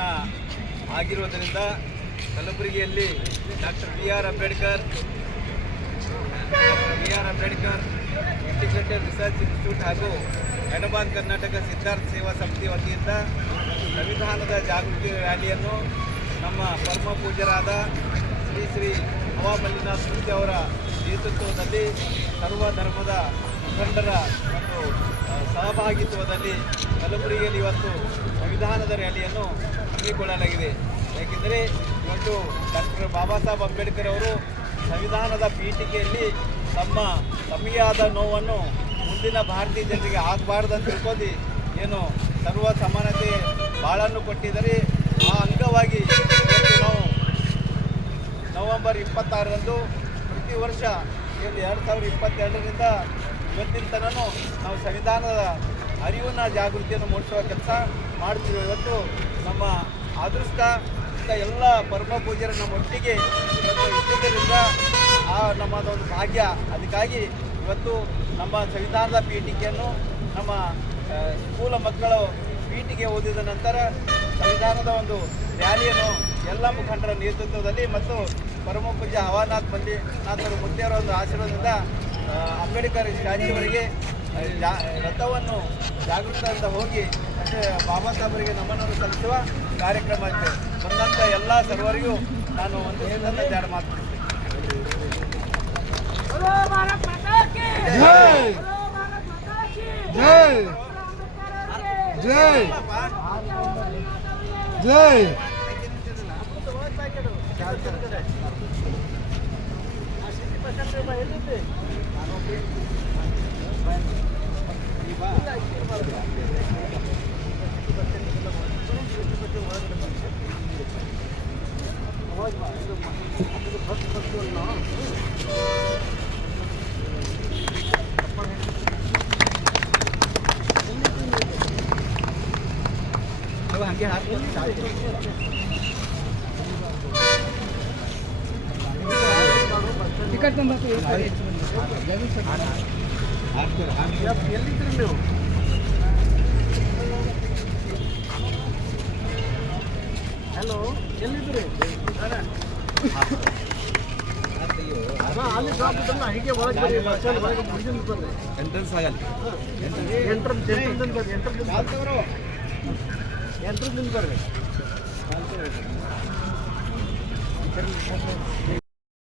ದಿನ ಆಗಿರುವುದರಿಂದ ಕಲಬುರಗಿಯಲ್ಲಿ doctor B R Ambedkar integrated research institute ಹಾಗೂ ಎಡಬಾನ್ ಕರ್ನಾಟಕ ಸಿದ್ಧಾರ್ಥ ಸೇವಾ ಸಮಿತಿ ವತಿಯಿಂದ ಸಂವಿಧಾನದ ಜಾಗೃತಿ ರ್ಯಾಲಿಯನ್ನು ನಮ್ಮ ಪರಮ ಪೂಜ್ಯರಾದ ಶ್ರೀ ಶ್ರೀ ಹವಾ ಮಲ್ಲಿನಾಥ್ ಮೂರ್ತಿ ಅವರ ನೇತೃತ್ವದಲ್ಲಿ ಸರ್ವ ಧರ್ಮದ ಮುಖಂಡರ ಒಂದು ಸಹಭಾಗಿತ್ವದಲ್ಲಿ ಕಲಬುರಗಿಯಲ್ಲಿ ಇವತ್ತು ಸಂವಿಧಾನದ ರ್ಯಾಲಿಯನ್ನು ಹಮ್ಮಿಕೊಳ್ಳಲಾಗಿದೆ. ಏಕೆಂದರೆ ಇವತ್ತು ಡಾಕ್ಟರ್ ಬಾಬಾ ಸಾಹೇಬ್ ಅಂಬೇಡ್ಕರ್ ಅವರು ಸಂವಿಧಾನದ ಪೀಠಿಕೆಯಲ್ಲಿ ತಮಗೆ ಆದ ನೋವನ್ನು ಮುಂದಿನ ಭಾರತೀಯ ಜನರಿಗೆ ಆಗಬಾರ್ದು ಅಂತ ತಿಳ್ಕೊಂಡು ಏನು ಸರ್ವ ಸಮಾನತೆ ಬಾಳನ್ನು ಕೊಟ್ಟಿದ್ದಾರೆ. ಆ ಅಂಗವಾಗಿ ನಾವು ನವೆಂಬರ್ 26ರಂದು ಪ್ರತಿ ವರ್ಷ 2022ರಿಂದ ಇವತ್ತಿನ ತನೂ ನಾವು ಸಂವಿಧಾನದ ಅರಿವನ್ನು ಜಾಗೃತಿಯನ್ನು ಮೂಡಿಸುವ ಕೆಲಸ ಮಾಡ್ತೀವಿ. ಇವತ್ತು ನಮ್ಮ ಅದೃಷ್ಟ ಎಲ್ಲ ಪರಮ ಪೂಜ್ಯರ ನಮ್ಮ ಒಟ್ಟಿಗೆ ಇವತ್ತು ಇದ್ದುದರಿಂದ ನಮ್ಮದೊಂದು ಭಾಗ್ಯ. ಅದಕ್ಕಾಗಿ ಇವತ್ತು ನಮ್ಮ ಸಂವಿಧಾನದ ಪೀಠಿಕೆಯನ್ನು ನಮ್ಮ ಸ್ಕೂಲ ಮಕ್ಕಳು ಪೀಠಿಗೆ ಓದಿದ ನಂತರ ಸಂವಿಧಾನದ ಒಂದು ರ್ಯಾಲಿಯನ್ನು ಎಲ್ಲ ಮುಖಂಡರ ನೇತೃತ್ವದಲ್ಲಿ ಮತ್ತು ಪರಮ ಪೂಜ್ಯ ಹವಾನಾಥ್ ಮಲ್ಲಿನಾಥರು ಮುತ್ತಿಯವರ ಒಂದು ಆಶೀರ್ವಾದದಿಂದ ಅಂಬೇಡ್ಕರ್ ಸ್ಟ್ಯಾಚ್ಯೂವರೆಗೆ ರಥವನ್ನು ಜಾಗೃತದಿಂದ ಹೋಗಿ ಮತ್ತು ಬಾಬಾ ಸಾಹೇಬರಿಗೆ ನಮನವನ್ನು ಸಲ್ಲಿಸುವ ಕಾರ್ಯಕ್ರಮ ಇದೆ. ಬಂದಂಥ ಎಲ್ಲ ಸರ್ವರಿಗೂ ನಾನು ಒಂದು ಹೇಳನ್ನು ಜಾಡ ಮಾಡ್ತೀನಿ. ಹಂಗೆ ಟಿಕೆಟ್ ಎಲ್ಲಿದ್ರಿ ನೀವು? ಹಲೋ, ಎಲ್ಲಿದ್ರಿ? ಅಲ್ಲಿ ಡ್ರಾಪ್ ಹೀಗೆ ಒಳಗೆ ಎಂಟ್ರೆನ್ಸ್ ಆಗಲ್ಲ. ಎಂಟ್ರೆನ್ಸ್ ಬರ್ರಿ.